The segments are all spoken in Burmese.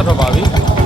စထွက်ပါပြီ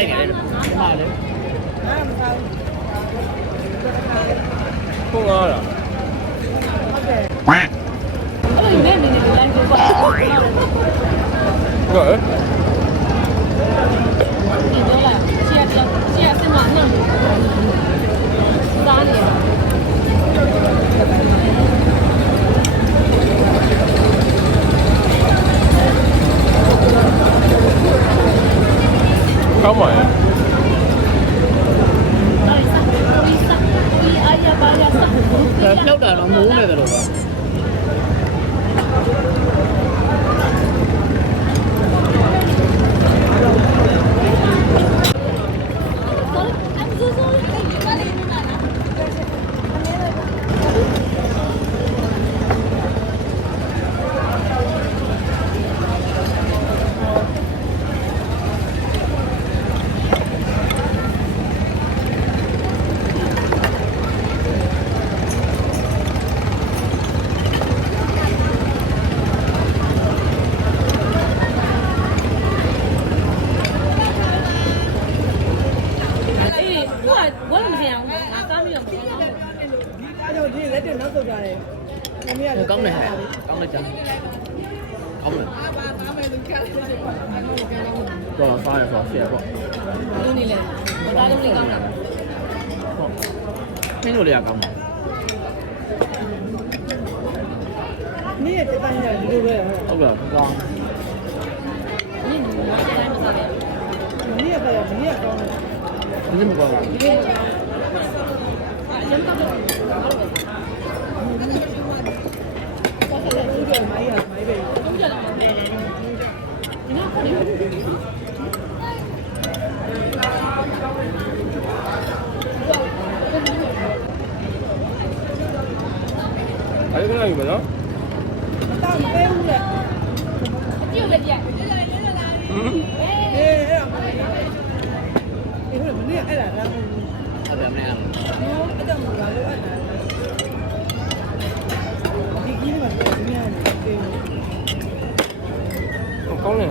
လိုက်တယ်မှားတယ်ဖုန်းလာလားအဲ့လိုနဲ့နေနေလိုက်ကြပါဟုတ်ကဲ့ ဒီတော့လာရှီယာရှီယာစမနှံ့စားနေ ကောင်းပါရဲ့ တိုင်းစားဒီစားဒီအာရပါရ စားဖြောက်တာတော့မိုးနေတယ်လို့ပါ အေးသူကဝယ်မစင်အောင်ငါစားပြီးတော့မကောင်းဘူးအဲ့တော့ဒီလက်တွေနောက်ဆုတ်ထားတယ်။မမေကကောင်းတယ်ဟဲ့ကောင်းတယ်ကြာကောင်းတယ်အာပါသားမယ်လူကလည်းဖြစ်ပါအဲ့တော့ကဲတော့တော့စားရဆိုရှယ်ပေါ့လူနေလေဘာသာလုံးလေးကောင်းတာခင်းလို့လေးကကောင်းပါမင်းရဲ့တပန်းရဒီလိုပဲဟုတ်ဟုတ်လားကောင်းနင်းဘာတိုင်းမစားရမင်းရဲ့ပဲမင်းရဲ့ကောင်းတယ် 요즘 거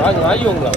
拿拿用了。